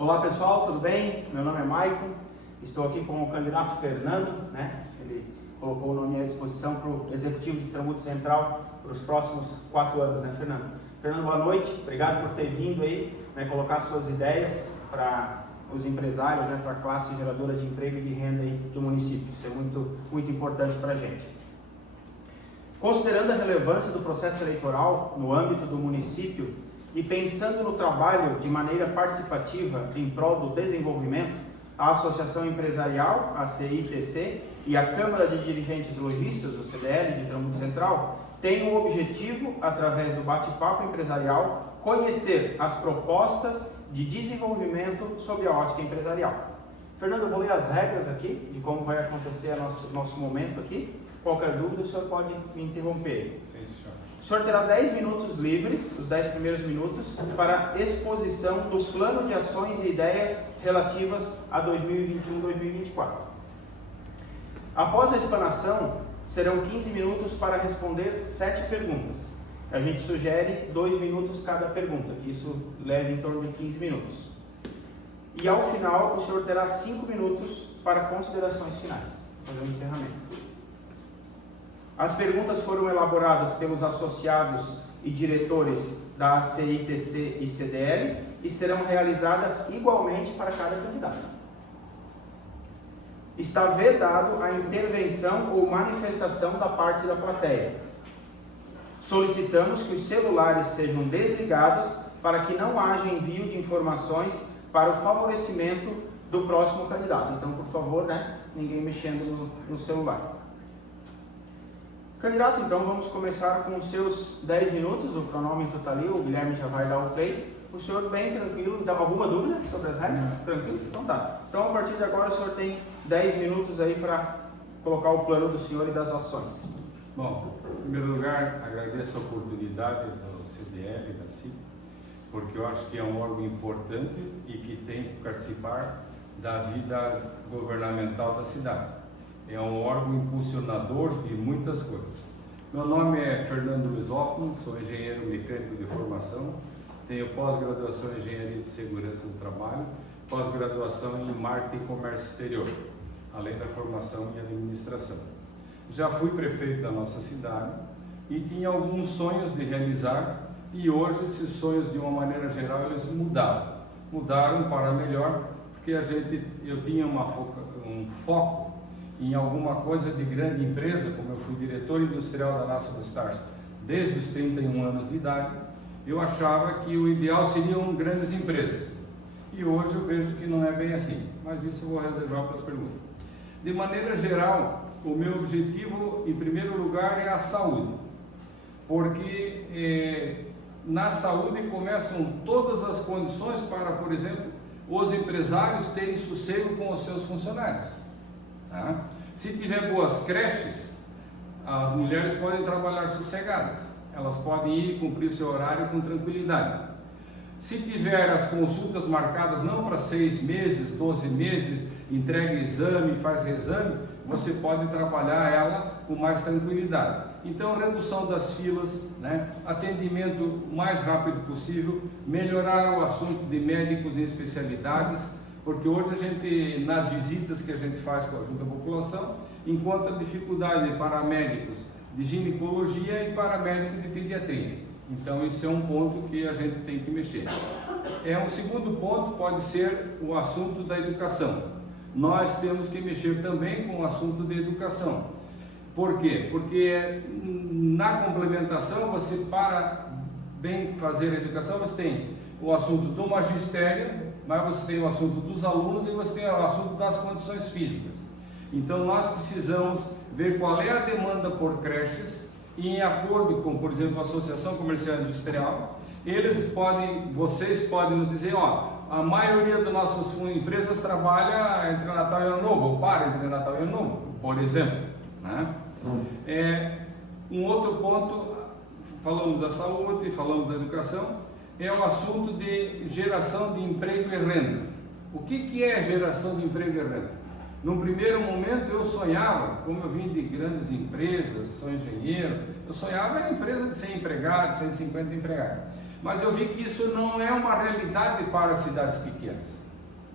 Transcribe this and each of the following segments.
Olá pessoal, tudo bem? Meu nome é Maicon, estou aqui com o candidato Fernando, Ele colocou o nome à disposição para o Executivo de Tramudo Central para os próximos 4 anos, Fernando? Fernando, boa noite, obrigado por ter vindo aí, colocar suas ideias para os empresários, para a classe geradora de emprego e de renda aí do município. Isso é muito importante para a gente. Considerando a relevância do processo eleitoral no âmbito do município e pensando no trabalho de maneira participativa em prol do desenvolvimento, a Associação Empresarial, a CITC, e a Câmara de Dirigentes Lojistas, o CDL, de Tramudo Central, tem o objetivo, através do bate-papo empresarial, conhecer as propostas de desenvolvimento sob a ótica empresarial. Fernando, eu vou ler as regras aqui de como vai acontecer nosso momento aqui. Qualquer dúvida, o senhor pode me interromper. Sim, senhor. O senhor terá 10 minutos livres, os 10 primeiros minutos, para exposição do plano de ações e ideias relativas a 2021-2024. Após a explanação, serão 15 minutos para responder 7 perguntas. A gente sugere 2 minutos cada pergunta, que isso leve em torno de 15 minutos. E ao final, o senhor terá 5 minutos para considerações finais, fazer um encerramento. As perguntas foram elaboradas pelos associados e diretores da CITC e CDL e serão realizadas igualmente para cada candidato. Está vedado a intervenção ou manifestação da parte da plateia. Solicitamos que os celulares sejam desligados para que não haja envio de informações para o favorecimento do próximo candidato. Então, por favor, ninguém mexendo no celular. Candidato, então vamos começar com os seus 10 minutos, o cronômetro está ali, o Guilherme já vai dar o play. O senhor bem tranquilo, então alguma dúvida sobre as regras? Tranquilo? Então tá. Então a partir de agora o senhor tem 10 minutos aí para colocar o plano do senhor e das ações. Bom, em primeiro lugar, agradeço a oportunidade do CDL e da CIP, porque eu acho que é um órgão importante e que tem que participar da vida governamental da cidade. É um órgão impulsionador de muitas coisas. Meu nome é Fernando Luiz Hoffman, sou engenheiro mecânico de formação, tenho pós-graduação em Engenharia de Segurança do Trabalho, pós-graduação em Marketing e Comércio Exterior, além da formação em Administração. Já fui prefeito da nossa cidade e tinha alguns sonhos de realizar e hoje esses sonhos, de uma maneira geral, eles mudaram para melhor, porque eu tinha um foco em alguma coisa de grande empresa, como eu fui diretor industrial da National Stars desde os 31 anos de idade. Eu achava que o ideal seriam grandes empresas e hoje eu vejo que não é bem assim, mas isso eu vou reservar para as perguntas. De maneira geral, o meu objetivo em primeiro lugar é a saúde, porque na saúde começam todas as condições para, por exemplo, os empresários terem sossego com os seus funcionários. Tá? Se tiver boas creches, as mulheres podem trabalhar sossegadas, elas podem ir cumprir seu horário com tranquilidade. Se tiver as consultas marcadas não para 6 meses, 12 meses, entrega exame, faz reexame, você pode trabalhar ela com mais tranquilidade. Então, redução das filas, atendimento o mais rápido possível, melhorar o assunto de médicos em especialidades, porque hoje a gente, nas visitas que a gente faz junto à população, encontra dificuldade para médicos de ginecologia e para médicos de pediatria. Então, isso é um ponto que a gente tem que mexer. Um segundo ponto pode ser o assunto da educação. Nós temos que mexer também com o assunto de educação. Por quê? Porque na complementação, você para bem fazer a educação, você tem o assunto do magistério, mas você tem o assunto dos alunos e você tem o assunto das condições físicas. Então nós precisamos ver qual é a demanda por creches e, em acordo com, por exemplo, a Associação Comercial e Industrial, vocês podem nos dizer, a maioria das nossas empresas trabalha entre Natal e Ano Novo, ou para entre Natal e Ano Novo, por exemplo. Um outro ponto, falamos da saúde, falamos da educação, é o assunto de geração de emprego e renda. O que é geração de emprego e renda? Num primeiro momento eu sonhava, como eu vim de grandes empresas, sou engenheiro, eu sonhava em empresa de 100 empregados, 150 empregados. Mas eu vi que isso não é uma realidade para cidades pequenas.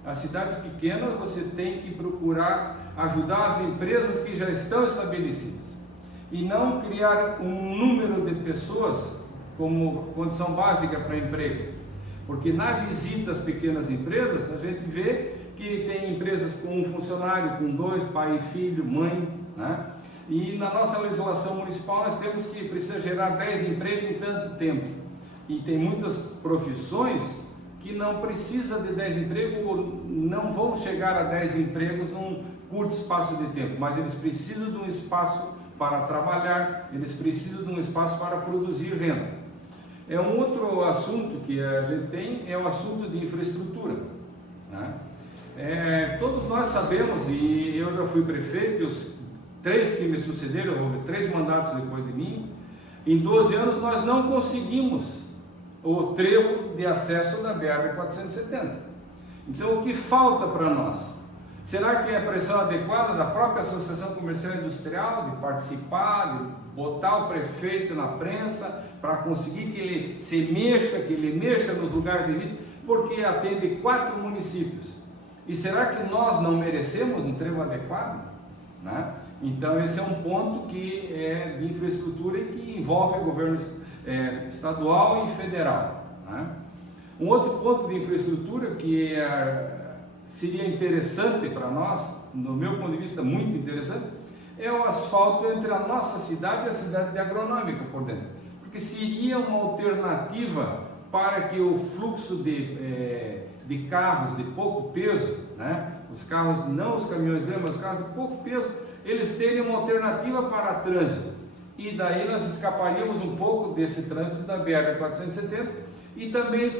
As cidades pequenas você tem que procurar ajudar as empresas que já estão estabelecidas e não criar um número de pessoas como condição básica para emprego, porque na visita às pequenas empresas a gente vê que tem empresas com um funcionário, com 2, pai e filho, mãe, né? E na nossa legislação municipal nós temos que precisa gerar 10 empregos em tanto tempo, e tem muitas profissões que não precisa de 10 empregos ou não vão chegar a 10 empregos num curto espaço de tempo, mas eles precisam de um espaço para trabalhar, eles precisam de um espaço para produzir renda. Um outro assunto que a gente tem é o assunto de infraestrutura, né? Todos nós sabemos, e eu já fui prefeito, e os 3 que me sucederam, houve 3 mandatos depois de mim, em 12 anos nós não conseguimos o trevo de acesso da BR-470. Então, o que falta para nós? Será que é a pressão adequada da própria Associação Comercial e Industrial de participar, de botar o prefeito na prensa para conseguir que ele se mexa, que ele mexa nos lugares de vida, porque atende 4 municípios? E será que nós não merecemos um trevo adequado, né? Então, esse é um ponto que é de infraestrutura e que envolve o governo estadual e federal, né? Um outro ponto de infraestrutura que seria interessante para nós, no meu ponto de vista muito interessante, é o asfalto entre a nossa cidade e a cidade de Agronômica por dentro, porque seria uma alternativa para que o fluxo de carros de pouco peso, né? Os carros, não os caminhões grandes, mas os carros de pouco peso, eles teriam uma alternativa para trânsito. E daí nós escaparíamos um pouco desse trânsito da BR-470 e também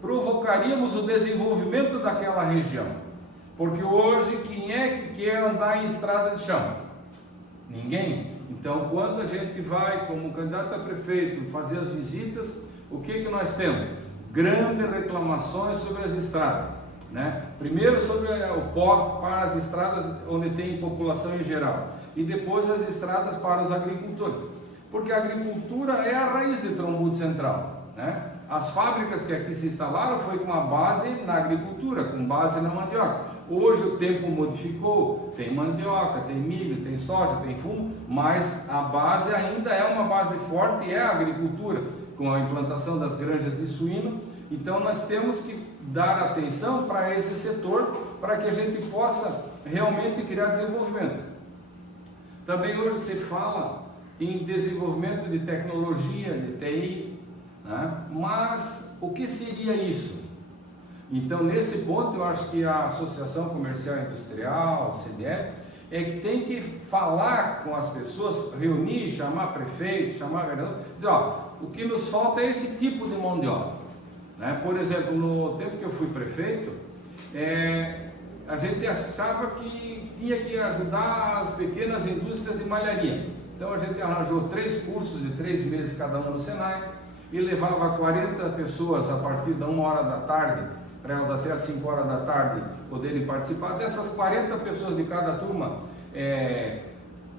provocaríamos o desenvolvimento daquela região. Porque hoje, quem é que quer andar em estrada de chão? Ninguém. Então, quando a gente vai, como candidato a prefeito, fazer as visitas, o que nós temos? Grandes reclamações sobre as estradas, né? Primeiro sobre o pó para as estradas onde tem população em geral, e depois as estradas para os agricultores, porque a agricultura é a raiz de Trombudo Central, né? As fábricas que aqui se instalaram foi com a base na agricultura, com base na mandioca. Hoje o tempo modificou, tem mandioca, tem milho, tem soja, tem fumo, mas a base ainda é uma base forte, é a agricultura, com a implantação das granjas de suíno. Então nós temos que dar atenção para esse setor, para que a gente possa realmente criar desenvolvimento. Também hoje se fala em desenvolvimento de tecnologia, de TI, né? Mas o que seria isso? Então, nesse ponto, eu acho que a Associação Comercial e Industrial, CDE, é que tem que falar com as pessoas, reunir, chamar prefeito, chamar vereador, dizer, ó, o que nos falta é esse tipo de mão de obra, né? Por exemplo, no tempo que eu fui prefeito, a gente achava que tinha que ajudar as pequenas indústrias de malharia. Então a gente arranjou 3 cursos de 3 meses cada um no Senai e levava 40 pessoas a partir da 1 hora da tarde, para elas até as 5 horas da tarde poderem participar. Dessas 40 pessoas de cada turma,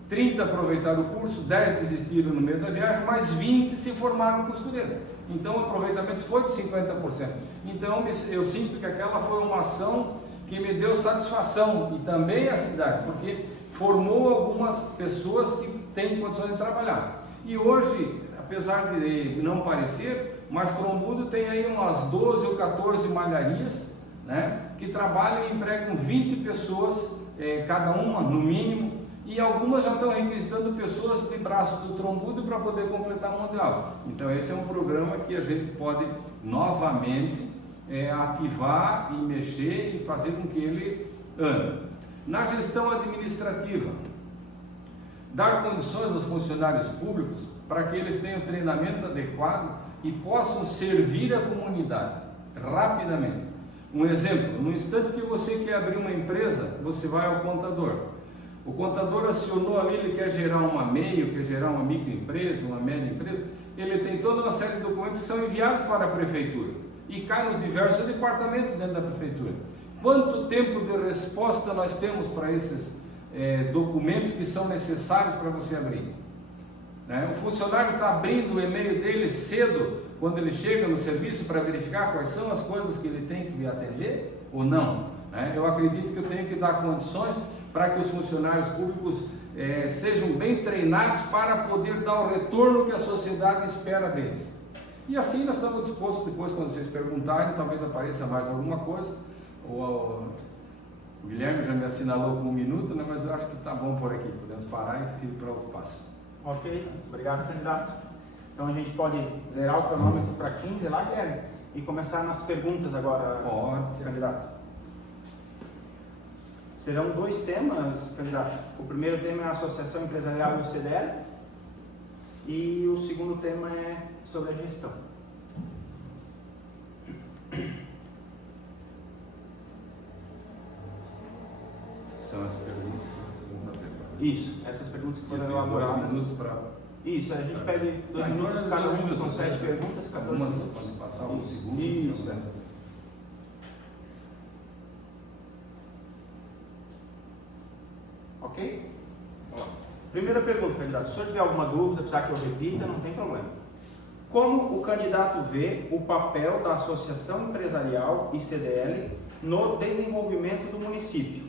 30 aproveitaram o curso, 10 desistiram no meio da viagem, mas 20 se formaram costureiras. Então o aproveitamento foi de 50%. Então eu sinto que aquela foi uma ação que me deu satisfação, e também a cidade, porque formou algumas pessoas que têm condições de trabalhar. E hoje, apesar de não parecer, mas Trombudo tem aí umas 12 ou 14 malharias, né, que trabalham e empregam 20 pessoas, cada uma no mínimo, e algumas já estão requisitando pessoas de braço do Trombudo para poder completar a mão de obra. Então esse é um programa que a gente pode novamente ativar e mexer e fazer com que ele ande. Na gestão administrativa, dar condições aos funcionários públicos para que eles tenham treinamento adequado e possam servir a comunidade rapidamente. Um exemplo, no instante que você quer abrir uma empresa, você vai ao contador. O contador acionou ali, ele quer gerar uma MEI, quer gerar uma microempresa, uma média empresa, ele tem toda uma série de documentos que são enviados para a prefeitura e cai nos diversos departamentos dentro da prefeitura. Quanto tempo de resposta nós temos para esses documentos que são necessários para você abrir? O funcionário está abrindo o e-mail dele cedo, quando ele chega no serviço, para verificar quais são as coisas que ele tem que atender ou não, né? Eu acredito que eu tenho que dar condições para que os funcionários públicos sejam bem treinados para poder dar o retorno que a sociedade espera deles. E assim nós estamos dispostos, depois quando vocês perguntarem, talvez apareça mais alguma coisa. O Guilherme já me assinalou com 1 minuto, né? Mas eu acho que está bom por aqui, podemos parar e seguir para outro passo. Ok, obrigado, candidato. Então a gente pode zerar o cronômetro para 15 lá, Guilherme, e começar nas perguntas agora, Pode ser. candidato. Serão 2 temas, candidato. O primeiro tema é a Associação Empresarial e o CDL, e o segundo tema é sobre a gestão. São as perguntas que vocês vão fazer. Isso, essas perguntas que foram elaboradas. 2 minutos para... Isso, a gente pede 2 minutos cada um, são 7 perguntas, 14 Algumas minutos. podem passar alguns segundos. Isso, né? Ok? Primeira pergunta, candidato. Se o senhor tiver alguma dúvida, precisar que eu repita, não tem problema. Como o candidato vê o papel da Associação Empresarial e CDL no desenvolvimento do município,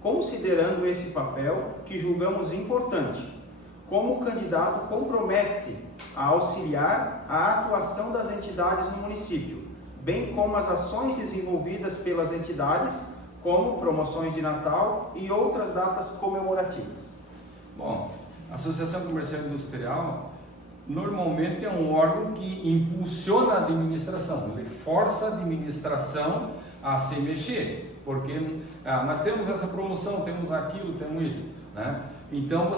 considerando esse papel que julgamos importante? Como o candidato compromete-se a auxiliar a atuação das entidades no município, bem como as ações desenvolvidas pelas entidades, como promoções de Natal e outras datas comemorativas? Bom, a Associação Comercial e Industrial normalmente é um órgão que impulsiona a administração, ele força a administração a se mexer, porque nós temos essa promoção, temos aquilo, temos isso, né? Então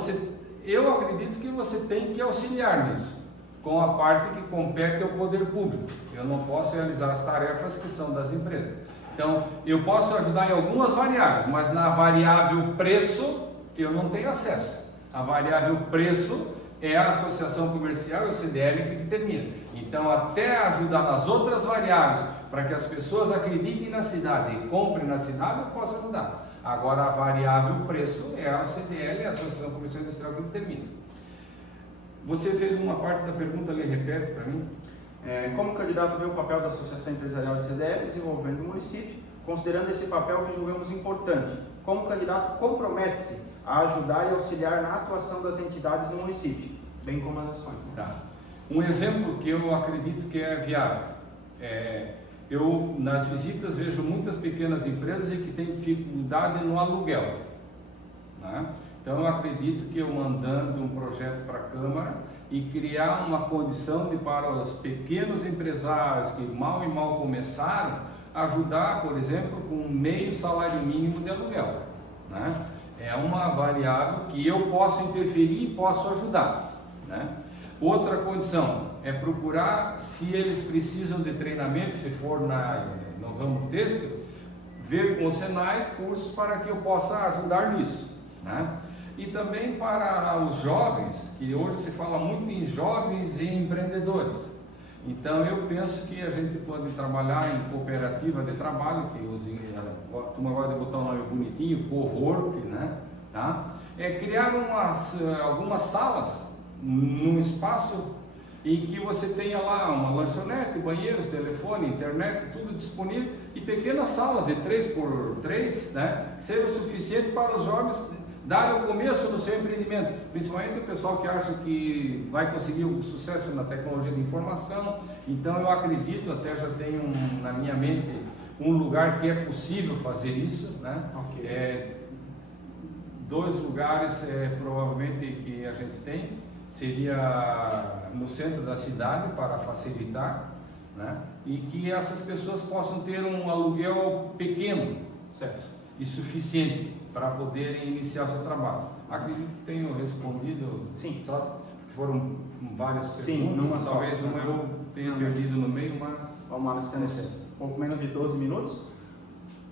eu acredito que você tem que auxiliar nisso, com a parte que compete ao poder público. Eu não posso realizar as tarefas que são das empresas. Então, eu posso ajudar em algumas variáveis, mas na variável preço eu não tenho acesso. A variável preço é a Associação Comercial e o CDL que determina. Então, até ajudar nas outras variáveis, para que as pessoas acreditem na cidade e comprem na cidade, eu posso ajudar. Agora, a variável preço é a CDL, a Associação Comercial e Industrial, que determina. Você fez uma parte da pergunta, ali, repete para mim. Como o candidato vê o papel da Associação Empresarial e CDL no desenvolvimento do município, considerando esse papel que julgamos importante? Como o candidato compromete-se a ajudar e auxiliar na atuação das entidades no município, bem como as ações? Tá. Um exemplo que eu acredito que é viável. Eu, nas visitas, vejo muitas pequenas empresas e que têm dificuldade no aluguel, né? Então, eu acredito que eu mandando um projeto para a Câmara e criar uma condição para os pequenos empresários que mal e mal começaram, ajudar, por exemplo, com meio salário mínimo de aluguel, né? É uma variável que eu posso interferir e posso ajudar, né? Outra condição é procurar, se eles precisam de treinamento, se for no ramo têxtil, ver com o Senai cursos para que eu possa ajudar nisso, né? E também para os jovens, que hoje se fala muito em jovens e empreendedores. Então eu penso que a gente pode trabalhar em cooperativa de trabalho, que a turma gosta de botar um nome bonitinho, cowork, né? Tá? Criar algumas salas num espaço em que você tenha lá uma lanchonete, banheiros, telefone, internet, tudo disponível, e pequenas salas de 3x3, né? Que seja o suficiente para os jovens dar o começo no seu empreendimento, principalmente o pessoal que acha que vai conseguir o sucesso na tecnologia de informação. Então eu acredito, até já tenho na minha mente um lugar que é possível fazer isso, né? Okay. 2 lugares provavelmente que a gente tem, seria no centro da cidade para facilitar, né? E que essas pessoas possam ter um aluguel pequeno, certo? E suficiente para poderem iniciar o seu trabalho. Acredito que tenho respondido. Sim. Só que foram várias perguntas. Sim, talvez uma eu tenha perdido no meio, mas... Vamos lá, nós temos um pouco menos de 12 minutos.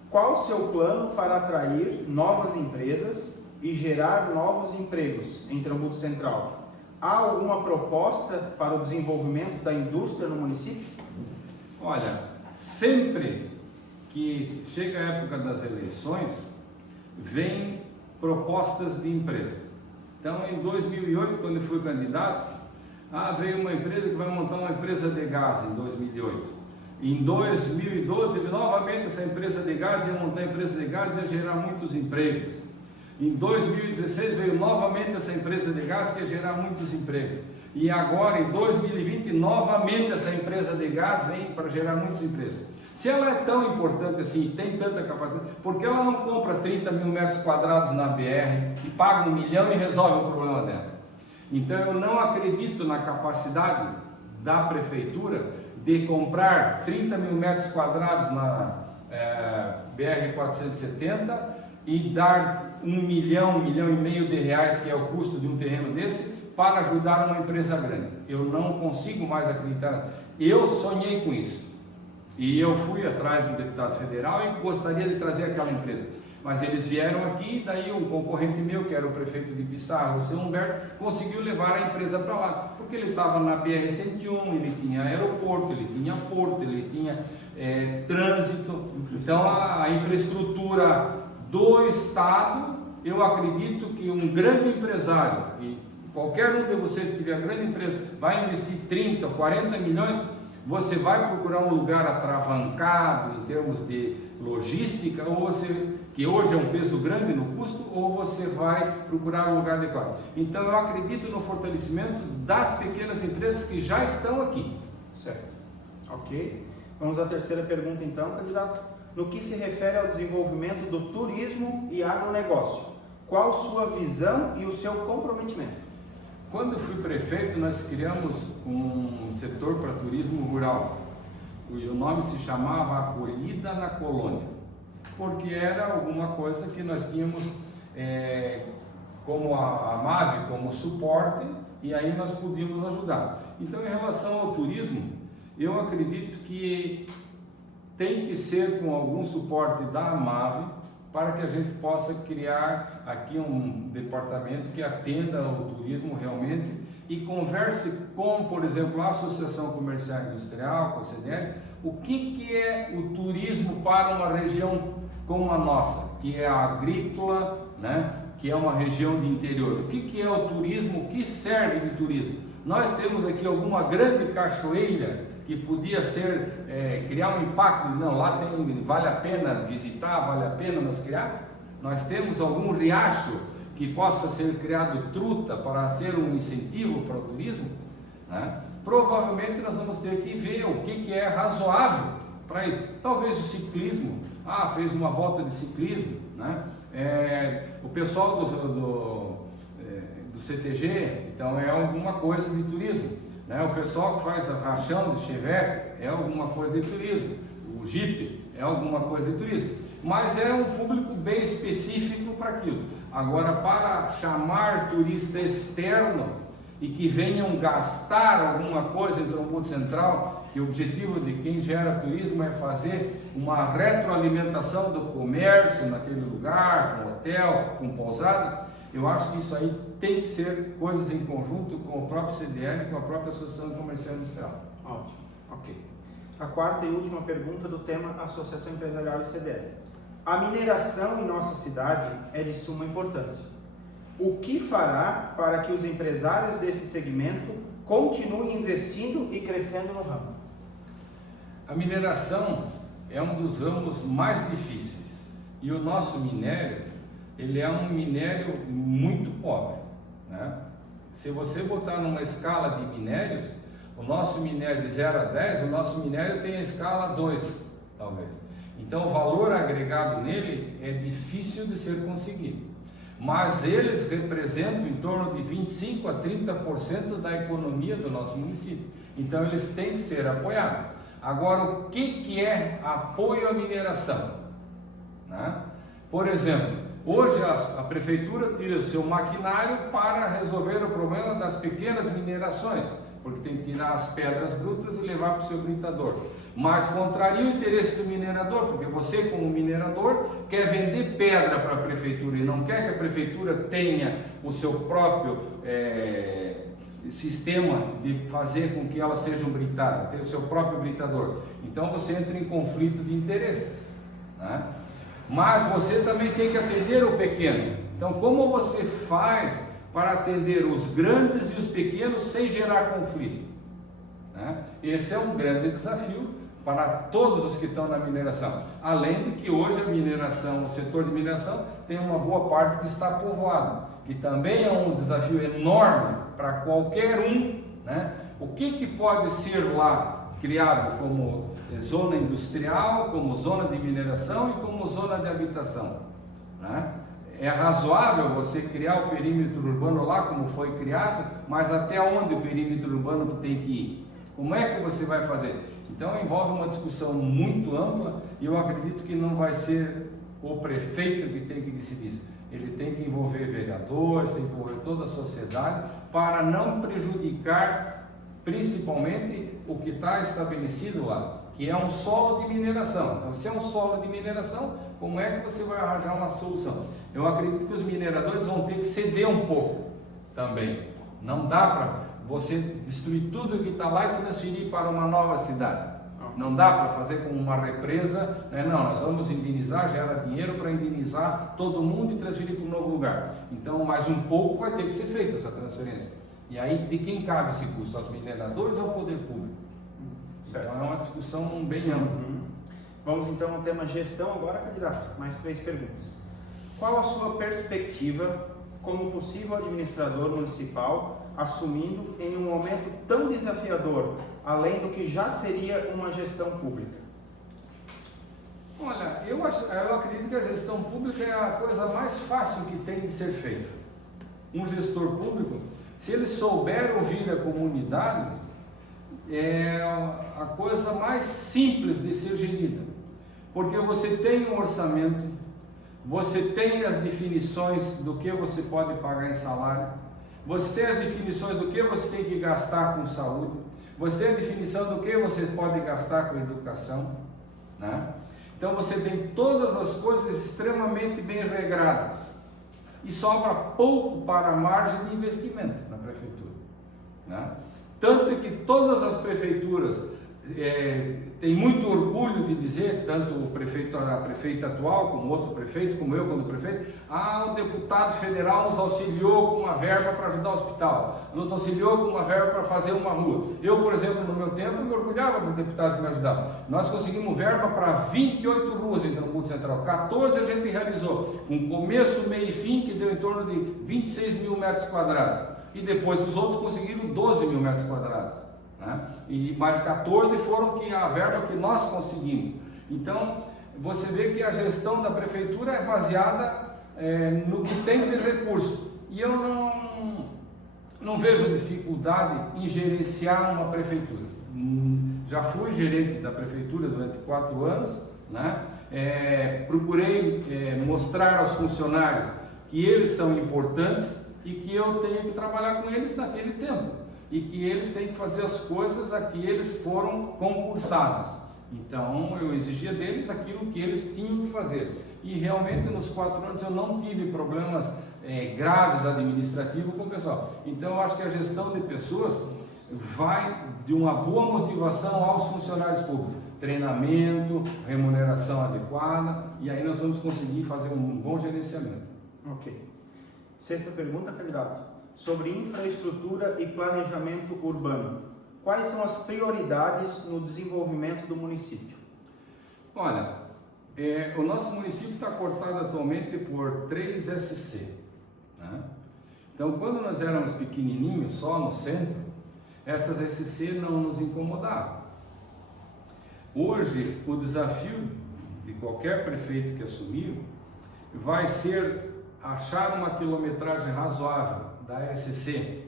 Qual o seu plano para atrair novas empresas e gerar novos empregos em Triângulo Central? Há alguma proposta para o desenvolvimento da indústria no município? Olha, sempre que chega a época das eleições, vem propostas de empresa. Então, em 2008, quando eu fui candidato, veio uma empresa que vai montar uma empresa de gás em 2008. Em 2012, novamente essa empresa de gás ia montar a empresa de gás e ia gerar muitos empregos. Em 2016 veio novamente essa empresa de gás que ia gerar muitos empregos. E agora em 2020 novamente essa empresa de gás vem para gerar muitos empregos. Se ela é tão importante assim, tem tanta capacidade, por que ela não compra 30 mil metros quadrados na BR e paga 1 milhão e resolve o problema dela? Então eu não acredito na capacidade da prefeitura de comprar 30 mil metros quadrados na BR-470 e dar 1 milhão, 1,5 milhão de reais, que é o custo de um terreno desse, para ajudar uma empresa grande. Eu não consigo mais acreditar. Eu sonhei com isso e eu fui atrás do deputado federal e gostaria de trazer aquela empresa, mas eles vieram aqui, daí um concorrente meu, que era o prefeito de Pissarra, o seu Humberto, conseguiu levar a empresa para lá, porque ele estava na BR-101, ele tinha aeroporto, ele tinha porto, ele tinha trânsito. Então a infraestrutura do estado, eu acredito que um grande empresário, e qualquer um de vocês que tiver grande empresa, vai investir 30, 40 milhões, você vai procurar um lugar atravancado em termos de logística, ou você, que hoje é um peso grande no custo, ou você vai procurar um lugar adequado. Então eu acredito no fortalecimento das pequenas empresas que já estão aqui. Certo. Ok. Vamos à terceira pergunta então, candidato. No que se refere ao desenvolvimento do turismo e agronegócio, qual sua visão e o seu comprometimento? Quando eu fui prefeito, nós criamos um setor para turismo rural. E o nome se chamava Acolhida na Colônia, porque era alguma coisa que nós tínhamos como a MAVE, como suporte, e aí nós podíamos ajudar. Então, em relação ao turismo, eu acredito que tem que ser com algum suporte da MAVE, para que a gente possa criar aqui um departamento que atenda ao turismo realmente e converse com, por exemplo, a Associação Comercial e Industrial, com a CDL, o que é o turismo para uma região como a nossa, que é a agrícola, né? Que é uma região de interior. O que é o turismo? O que serve de turismo? Nós temos aqui alguma grande cachoeira que podia ser, criar um impacto, não, lá vale a pena visitar, vale a pena nós criar? Nós temos algum riacho que possa ser criado truta para ser um incentivo para o turismo? Né? Provavelmente nós vamos ter que ver o que é razoável para isso. Talvez o ciclismo, fez uma volta de ciclismo, né? O pessoal do CTG, então é alguma coisa de turismo. O pessoal que faz a rachão de chevette é alguma coisa de turismo, o Jeep é alguma coisa de turismo, mas é um público bem específico para aquilo. Agora, para chamar turista externo e que venham gastar alguma coisa em Trombudo Central, que o objetivo de quem gera turismo é fazer uma retroalimentação do comércio naquele lugar, com hotel, com pousada, eu acho que isso aí tem que ser coisas em conjunto com o próprio CDL, com a própria Associação Comercial e Industrial. Ótimo, ok. A quarta e última pergunta do tema Associação Empresarial e CDL. A mineração em nossa cidade é de suma importância. O que fará para que os empresários desse segmento continuem investindo e crescendo no ramo? A mineração é um dos ramos mais difíceis e o nosso minério, ele é um minério muito pobre, né? Se você botar numa escala de minérios, o nosso minério de 0 a 10, o nosso minério tem a escala 2, talvez. Então o valor agregado nele é difícil de ser conseguido, mas eles representam em torno de 25 a 30% da economia do nosso município, então eles têm que ser apoiados. Agora, o que é apoio à mineração? Né? Por exemplo, hoje a prefeitura tira o seu maquinário para resolver o problema das pequenas minerações, porque tem que tirar as pedras brutas e levar para o seu britador. Mas contraria o interesse do minerador, porque você, como minerador, quer vender pedra para a prefeitura e não quer que a prefeitura tenha o seu próprio sistema de fazer com que ela seja britada, ter o seu próprio britador. Então você entra em conflito de interesses, né? Mas você também tem que atender o pequeno. Então, como você faz para atender os grandes e os pequenos sem gerar conflito? Né? Esse é um grande desafio para todos os que estão na mineração. Além de que hoje a mineração, o setor de mineração, tem uma boa parte que está povoado, que também é um desafio enorme para qualquer um, né? O que pode ser lá criado como zona industrial, como zona de mineração e como zona de habitação, né? É razoável você criar o perímetro urbano lá como foi criado, mas até onde o perímetro urbano tem que ir? Como é que você vai fazer? Então envolve uma discussão muito ampla e eu acredito que não vai ser o prefeito que tem que decidir isso. Ele tem que envolver vereadores, tem que envolver toda a sociedade para não prejudicar principalmente o que está estabelecido lá, que é um solo de mineração. Então, se é um solo de mineração, como é que você vai arranjar uma solução? Eu acredito que os mineradores vão ter que ceder um pouco também. Não dá para você destruir tudo que está lá e transferir para uma nova cidade. Não dá para fazer como uma represa, né? Não, nós vamos indenizar, gera dinheiro para indenizar todo mundo e transferir para um novo lugar. Então, mais um pouco vai ter que ser feita essa transferência. E aí, de quem cabe esse custo? Aos mineradores ou ao poder público? Certo. Então, é uma discussão bem ampla. Vamos então ao tema gestão agora, candidato. Mais 3 perguntas. Qual a sua perspectiva como possível administrador municipal, assumindo em um momento tão desafiador, além do que já seria uma gestão pública? Olha, eu acredito que a gestão pública é a coisa mais fácil que tem de ser feita. Um gestor público, se ele souber ouvir a comunidade, é a coisa mais simples de ser gerida, porque você tem um orçamento, você tem as definições do que você pode pagar em salário, você tem as definições do que você tem que gastar com saúde, você tem a definição do que você pode gastar com educação, né? Então você tem todas as coisas extremamente bem regradas e sobra pouco para a margem de investimento na prefeitura, né? Tanto que todas as prefeituras têm muito orgulho de dizer, tanto o prefeito, a prefeita atual, como outro prefeito, como eu quando prefeito, o deputado federal nos auxiliou com uma verba para ajudar o hospital, nos auxiliou com uma verba para fazer uma rua. Eu, por exemplo, no meu tempo, me orgulhava do deputado que me ajudava. Nós conseguimos verba para 28 ruas em Trombudo Central, 14 a gente realizou, com começo, meio e fim, que deu em torno de 26 mil metros quadrados. E depois os outros conseguiram 12 mil metros quadrados, né? E mais 14 foram a verba que nós conseguimos. Então, você vê que a gestão da prefeitura é baseada no que tem de recurso. E eu não vejo dificuldade em gerenciar uma prefeitura. Já fui gerente da prefeitura durante 4 anos, né? Procurei mostrar aos funcionários que eles são importantes e que eu tenho que trabalhar com eles naquele tempo e que eles têm que fazer as coisas a que eles foram concursados. Então eu exigia deles aquilo que eles tinham que fazer e realmente nos 4 anos eu não tive problemas graves administrativos com o pessoal. Então eu acho que a gestão de pessoas vai de uma boa motivação aos funcionários públicos, treinamento, remuneração adequada, e aí nós vamos conseguir fazer um bom gerenciamento. Ok. 6ª pergunta, candidato. Sobre infraestrutura e planejamento urbano. Quais são as prioridades no desenvolvimento do município? Olha, o nosso município está cortado atualmente por 3 SC, né? Então, quando nós éramos pequenininhos, só no centro, essas SC não nos incomodavam. Hoje, o desafio de qualquer prefeito que assumir vai ser achar uma quilometragem razoável da SC,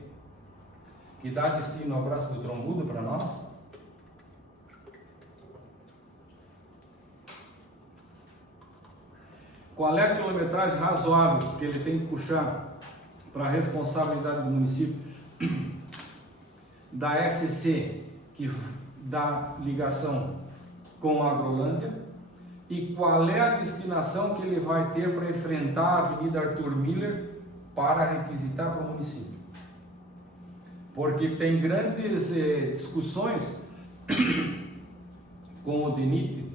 que dá destino ao Braço do Trombudo para nós. Qual é a quilometragem razoável que ele tem que puxar para a responsabilidade do município da SC, que dá ligação com a Agrolândia? E qual é a destinação que ele vai ter para enfrentar a Avenida Arthur Miller para requisitar para o município? Porque tem grandes discussões com o DENIT,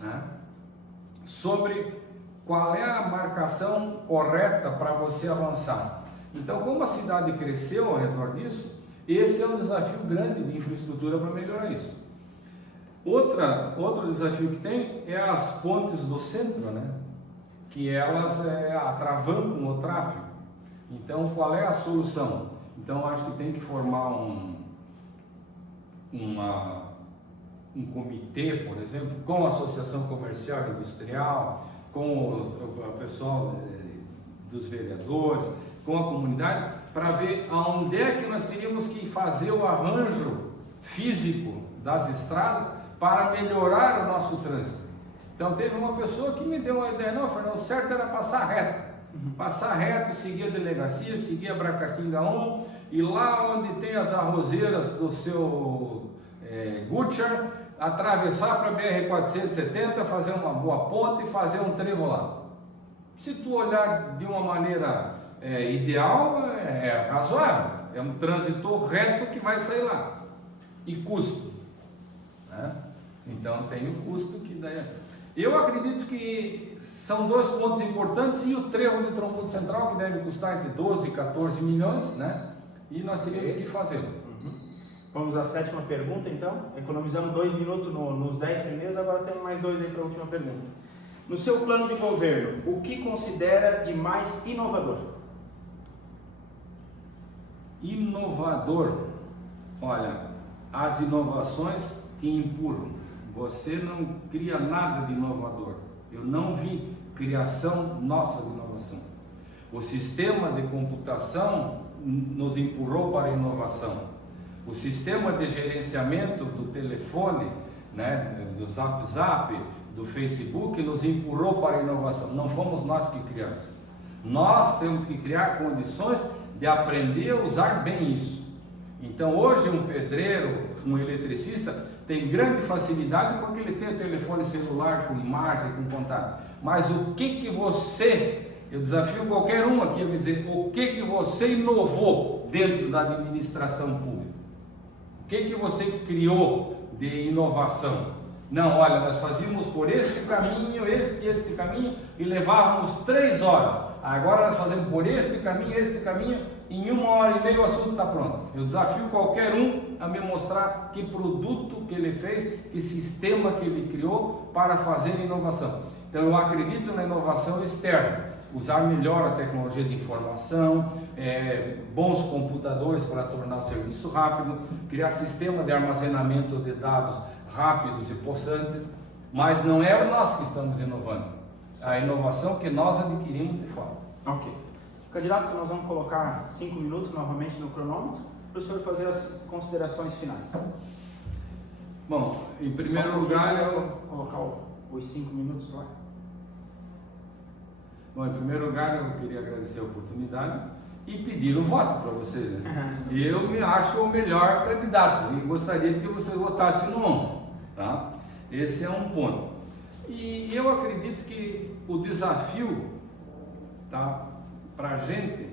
né, sobre qual é a marcação correta para você avançar. Então, como a cidade cresceu ao redor disso, esse é um desafio grande de infraestrutura para melhorar isso. Outro desafio que tem é as pontes do centro, né? Que elas atravancam o tráfego. Então, qual é a solução? Então, acho que tem que formar um comitê, por exemplo, com a Associação Comercial e Industrial, com o pessoal dos vereadores, com a comunidade, para ver aonde é que nós teríamos que fazer o arranjo físico das estradas para melhorar o nosso trânsito. Então teve uma pessoa que me deu uma ideia, não, Fernando, o certo era passar reto. Passar reto, seguir a delegacia, seguir a Bracatinga 1, e lá onde tem as arrozeiras do seu Gutcher, atravessar para a BR-470, fazer uma boa ponte e fazer um trevo lá. Se tu olhar de uma maneira ideal, é razoável, é um trânsito reto que vai sair lá. E custo, né? Então tem o custo que daí... Eu acredito que são dois pontos importantes, e o trevo de Trombudo Central, que deve custar entre 12 e 14 milhões, né? E nós teríamos que fazê-lo. Vamos à sétima pergunta, então. Economizamos 2 minutos nos 10 primeiros, agora temos mais 2 aí para a última pergunta. No seu plano de governo, o que considera de mais inovador? Inovador? Olha, as inovações te empurram. Você não cria nada de inovador. Eu não vi criação nossa de inovação. O sistema de computação nos empurrou para a inovação. O sistema de gerenciamento do telefone, né, do Zap, do Facebook, nos empurrou para a inovação. Não fomos nós que criamos. Nós temos que criar condições de aprender a usar bem isso. Então hoje um pedreiro, um eletricista, tem grande facilidade porque ele tem o telefone celular com imagem, com contato. Mas o que você, eu desafio qualquer um aqui a me dizer, o que você inovou dentro da administração pública? O que você criou de inovação? Não, olha, nós fazíamos por este caminho, este caminho, e levávamos 3 horas. Agora nós fazemos por este caminho, em 1 hora e meia o assunto está pronto. Eu desafio qualquer um a me mostrar que produto que ele fez, que sistema que ele criou para fazer inovação. Então eu acredito na inovação externa, usar melhor a tecnologia de informação, bons computadores para tornar o serviço rápido, criar sistema de armazenamento de dados rápidos e possantes, mas não é nós que estamos inovando, a inovação que nós adquirimos de fora. Ok. Candidato, nós vamos colocar 5 minutos novamente no cronômetro para o senhor fazer as considerações finais. Bom, em primeiro lugar eu... colocar os 5 minutos lá. Bom, em primeiro lugar eu queria agradecer a oportunidade e pedir o voto para vocês. Né? Eu me acho o melhor candidato e gostaria que vocês votassem no 11. Tá? Esse é um ponto. E eu acredito que o desafio, tá, para a gente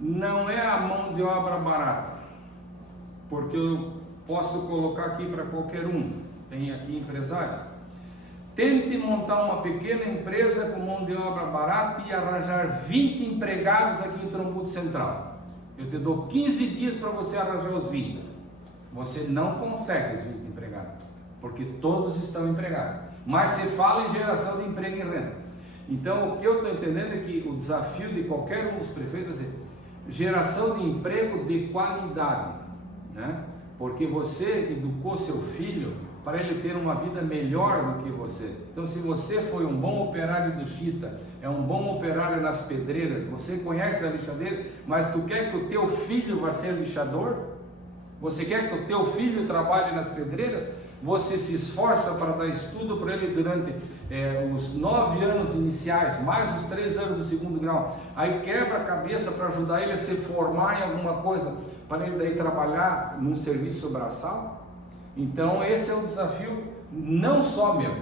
não é a mão de obra barata, porque eu posso colocar aqui para qualquer um, tem aqui empresários. Tente montar uma pequena empresa com mão de obra barata e arranjar 20 empregados aqui em Trombudo Central. Eu te dou 15 dias para você arranjar os 20. Você não consegue os 20 empregados, porque todos estão empregados. Mas se fala em geração de emprego e renda. Então, o que eu estou entendendo é que o desafio de qualquer um dos prefeitos é geração de emprego de qualidade, né? Porque você educou seu filho para ele ter uma vida melhor do que você. Então, se você foi um bom operário do Chita, é um bom operário nas pedreiras, você conhece a lixadeira, mas tu quer que o teu filho vá ser lixador? Você quer que o teu filho trabalhe nas pedreiras? Você se esforça para dar estudo para ele durante os 9 anos iniciais, mais os 3 anos do segundo grau, aí quebra a cabeça para ajudar ele a se formar em alguma coisa, para ele daí trabalhar num serviço braçal. Então esse é um desafio não só meu,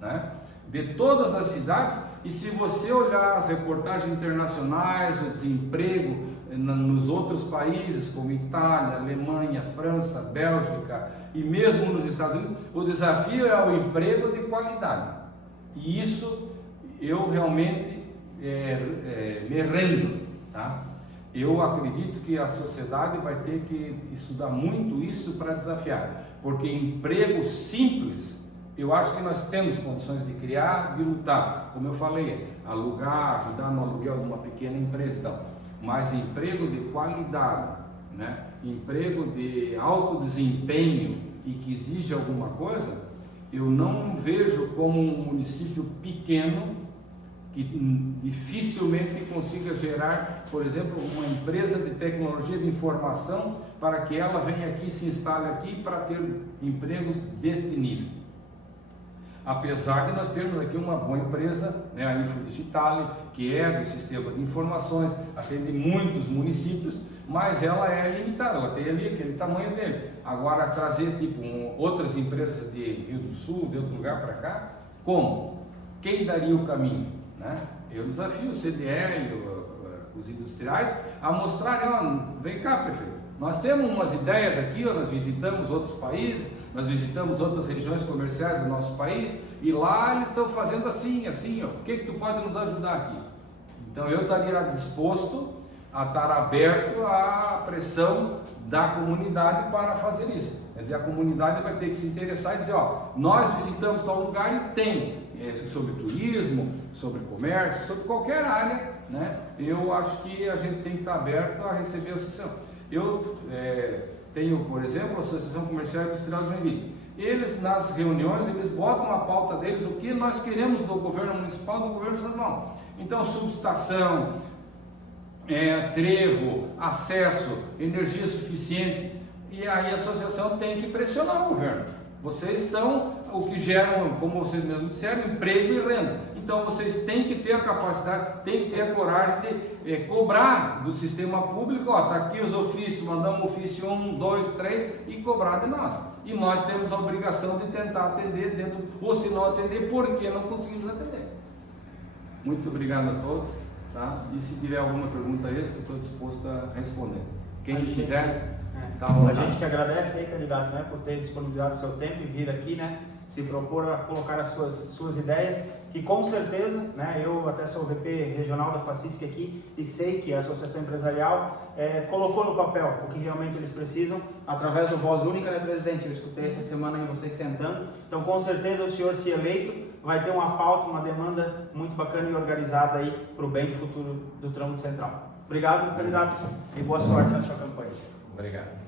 né? De todas as cidades. E se você olhar as reportagens internacionais, o desemprego nos outros países como Itália, Alemanha, França, Bélgica e mesmo nos Estados Unidos, o desafio é o emprego de qualidade. E isso eu realmente me rendo, tá? eu acredito que a sociedade vai ter que estudar muito isso para desafiar, porque emprego simples, eu acho que nós temos condições de criar, de lutar, como eu falei, alugar, ajudar no aluguel de uma pequena empresa e tal, mas emprego de qualidade, né? Emprego de alto desempenho e que exige alguma coisa, eu não vejo como um município pequeno que dificilmente consiga gerar, por exemplo, uma empresa de tecnologia de informação para que ela venha aqui, se instale aqui para ter empregos deste nível. Apesar de nós termos aqui uma boa empresa, né, a InfoDigitale, que é do sistema de informações, atende muitos municípios, mas ela é limitada, ela tem ali aquele tamanho dele. Agora, trazer tipo outras empresas de Rio do Sul, de outro lugar para cá, como? Quem daria o caminho? Né? Eu desafio o CDL, os industriais, a mostrarem, ó, vem cá, prefeito, nós temos umas ideias aqui, ó, nós visitamos outros países, nós visitamos outras regiões comerciais do nosso país, e lá eles estão fazendo assim, assim, ó, o que tu pode nos ajudar aqui? Então eu estaria disposto a estar aberto à pressão da comunidade para fazer isso. Quer dizer, a comunidade vai ter que se interessar e dizer, ó, nós visitamos tal lugar e tem, sobre turismo, sobre comércio, sobre qualquer área, né? Eu acho que a gente tem que estar aberto a receber a associação. Eu tenho, por exemplo, a Associação Comercial e Industrial de Joinville. Eles, nas reuniões, eles botam a pauta deles, o que nós queremos do governo municipal, do governo estadual. Então, subestação, trevo, acesso, energia suficiente, e aí a associação tem que pressionar o governo. Vocês são o que geram, como vocês mesmos disseram, emprego e renda. Então vocês têm que ter a capacidade, têm que ter a coragem de cobrar do sistema público, ó, tá aqui os ofícios, mandamos ofício 1, 2, 3 e cobrar de nós. E nós temos a obrigação de tentar atender dentro, ou se não atender, porque não conseguimos atender. Muito obrigado a todos, tá? E se tiver alguma pergunta extra, estou disposto a responder. Quem quiser, tá bom. A gente que agradece aí, candidato, né, por ter disponibilizado o seu tempo e vir aqui, né, se propor a colocar as suas ideias, que com certeza, né, eu até sou o VP regional da FACISC aqui e sei que a Associação Empresarial colocou no papel o que realmente eles precisam, através do Voz Única, né, presidente? Eu escutei essa semana aí vocês tentando, então com certeza o senhor, se eleito, vai ter uma pauta, uma demanda muito bacana e organizada aí para o bem futuro do Tramo Central. Obrigado, candidato, e boa sorte na sua campanha. Obrigado.